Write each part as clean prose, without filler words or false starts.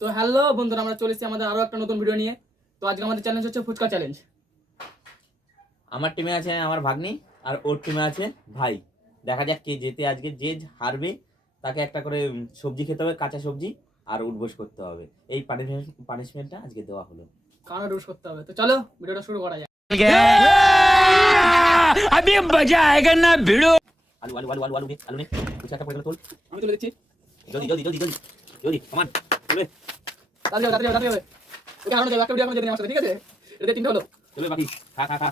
তো হ্যালো বন্ধুরা, আমরা চলে এসেছি আমাদের আরো একটা নতুন ভিডিও নিয়ে। তো আজকে আমাদের চ্যালেঞ্জ হচ্ছে ফুচকা চ্যালেঞ্জ। আমার টিমে আছে আমার ভাগ্নি আর ওর টিমে আছে ভাই। দেখা যাক কে জেতে। আজকে যে হারবে তাকে একটা করে সবজি খেতে হবে, কাঁচা সবজি, আর উঠবোস করতে হবে। এই পানিশমেন্টটা আজকে দেওয়া হলো। কারণ রুশ করতে হবে। তো চলো ভিডিওটা শুরু করা যাক। अभी मजा आएगा ना भिड़ो। আলু আলু আলু আলু আলু নে আলু নে কিছু একটা করে তোল। আমি তুলে দিচ্ছি। জলদি জলদি জলদি জলদি জলদি কমান চলবে তাড়াতাড়ি হবে। ওকে হারানো যাবে, একটা ভিডিও এখন যেদিন আমার সাথে, ঠিক আছে? এটা তিনটা হলো। চলবে বাকি। খা খা খা।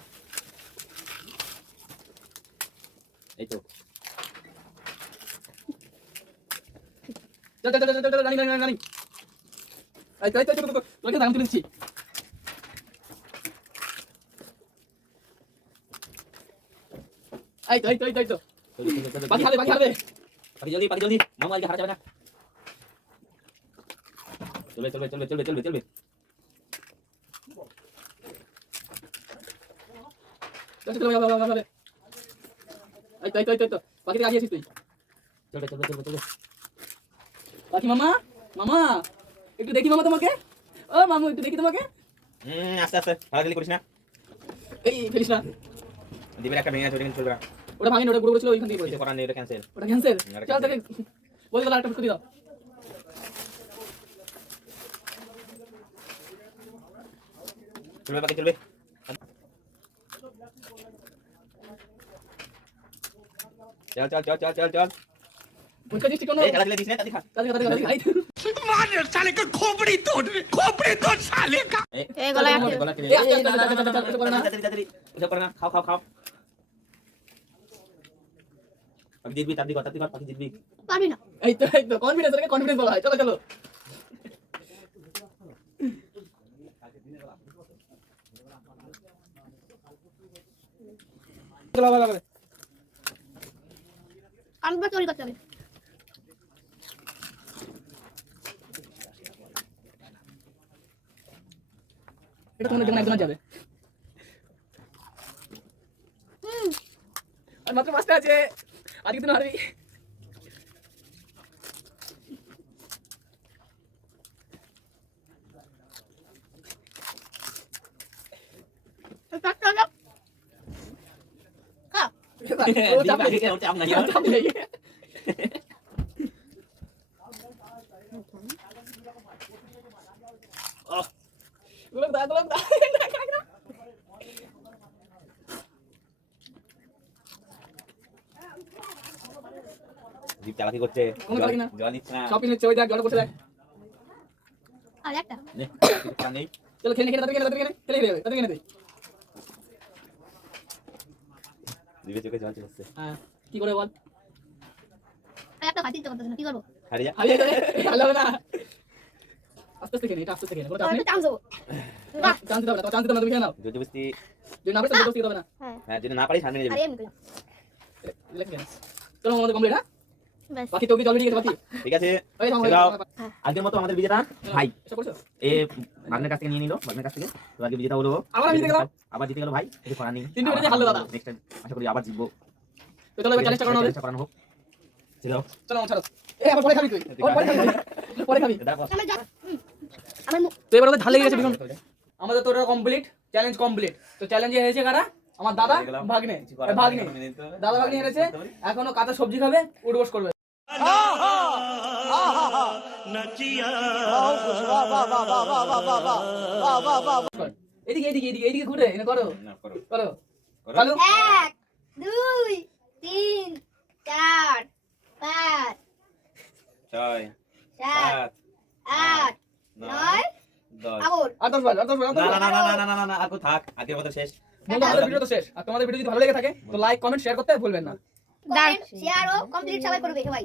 এই তো চল রানি। এই তো তোকে আমি তুলে দিচ্ছি। এই তো বাকি হারবে বাকি জলদি বাকি জলদি। মামু আজকে হারা যাবে না। চলবে চলবে চলবে চলবে চলবে চলবে। চল এই তো বাকি আগে আছিস তুই। চলবে চলবে চলবে চলবে। বাকি মামা একটু দেখি মামা তোমাকে। ও মামু একটু দেখি তোমাকে। আস্তে আস্তে হারাগিলি করিস না। এই ফেলিস না। দিবের একটা ভেঙে আছে, ওটা কিন্তু চলবে না। ওটা ভাঙিনি, ওটা পুরো ছিল, ওইখান থেকে পড়েছে। কিছু করার নেই, ওটা ক্যান্সেল। ওটা ক্যান্সেল। চল তাকে বল গেল একটা ফুসকা দিয়ে দাও। চলবে বাকি চলবে। চল চল চল চল চল চল। ফুসকা দিচ্ছি কোন? এই খেলা দিস না, তাড়াতাড়ি খা। তাড়াতাড়ি मार साले का खोपड़ी तोड़ साले का। এই গলা গলা কেটে এই তাড়াতাড়ি এসব করে না। খাও খাও খাও। পাখি জিতবি, তাড়াতাড়ি কর, তাড়াতাড়ি কর, পাখি জিতবি। পারবি না। এই তো কনফিডেন্স, ওটাকে কনফিডেন্স বলা হয়। চলো বাবা আমি তৈরি করতে হবে। এটা তোমার যেমন একজন যাবে। আর মাত্র 5টা আছে। আজকে দিন হারবি। ও চাপ পাখি কে চাপ নাই। লেগে। গোলক দা জিপ চালাকি করছে। কোনো চালাকি না। জল দিচ্ছে না। সব কিছু ওই দেখ, জল পড়ছে দেখ। আর একটা। নে, কিছু করার নেই। চলো খেলে তাড়াতাড়ি খেলে যাবে, তাড়াতাড়ি খেলে দে। জিভে চোখে জল চলে আসছে। হ্যাঁ কি করে বল? আর একটা খাইতে ইচ্ছা করতেছে না, কি করবো? হারিয়ে যা। হারিয়ে যাবে, ভালো হবে না। আস্তে খেলে, এটা আস্তে খেলে। বলো তো আপনি একটা চান্স দেবো। বাহ। চান্স দিতে হবে না, চান্স দিতে হবে না, তুমি খেয়ে নাও। জোরজবস্তি। যদি না পারিস তো দোস্তি দিতে হবে না। হ্যাঁ। হ্যাঁ, যদি না পারিস হার মেনে আরে যাবি। এমনি করে। রিল্যাক্স খেলে। চলো আমাদের কমপ্লিট। হ্যাঁ ব্যাস। বাকি তো জল দিয়ে গেছে বাকি। ঠিক আছে। ওই থামো চলো। হ্যাঁ। আজকের মতো আমাদের বিজেতা ভাই। এসব করছো? এ ভাগ্নের কাছ থেকে নিয়ে নিল, ভাগ্নের কাছ থেকে। তো আজকে বিজেতা হলো। আবার আমি জিতে গেলাম। আবার জিতে গেল ভাই। কিছু করার নেই। তিনটে বেজে হারলো দাদা। নেক্সট টাইম আশা করি আবার জিতবো। তো চলো এবার চ্যালেঞ্জটা করানো হবে। চ্যালেঞ্জটা করানো হোক। চলো। চলো ছাড়ো। আবার পরে খাবি তুই। পরে খাবি। দেখো। আমার যা আমার মুখ তো এবার ওদের ঢালে গেছে বিগুন। আমাদের তো ওটা কমপ্লিট, চ্যালেঞ্জ কমপ্লিট। তো চ্যালেঞ্জে হেরেছে কারা? আমার দাদা ভাগ্নে। ভাগ্নে দাদা ভাগ্নে হেরেছে। এখনো কাঁচা সবজি খাবে, উঠবোস করবে। এদিকে ঘুরে এনে করো না, করো। করো করো। চালু। 1 2 3 4 5 ছয়, 7 সাত, 8 নয়, 9 দশ। আবার আর 10 বার আর 10 বার না না না না না না না আর কো থাক। আজকের মতো শেষ। বন্ধু, আমাদের ভিডিও তো শেষ। আর তোমাদের ভিডিও যদি ভালো লেগে থাকে তো লাইক কমেন্ট শেয়ার করতে ভুলবেন না। শেয়ার ও কমপ্লিট সবাই করবে সবাই।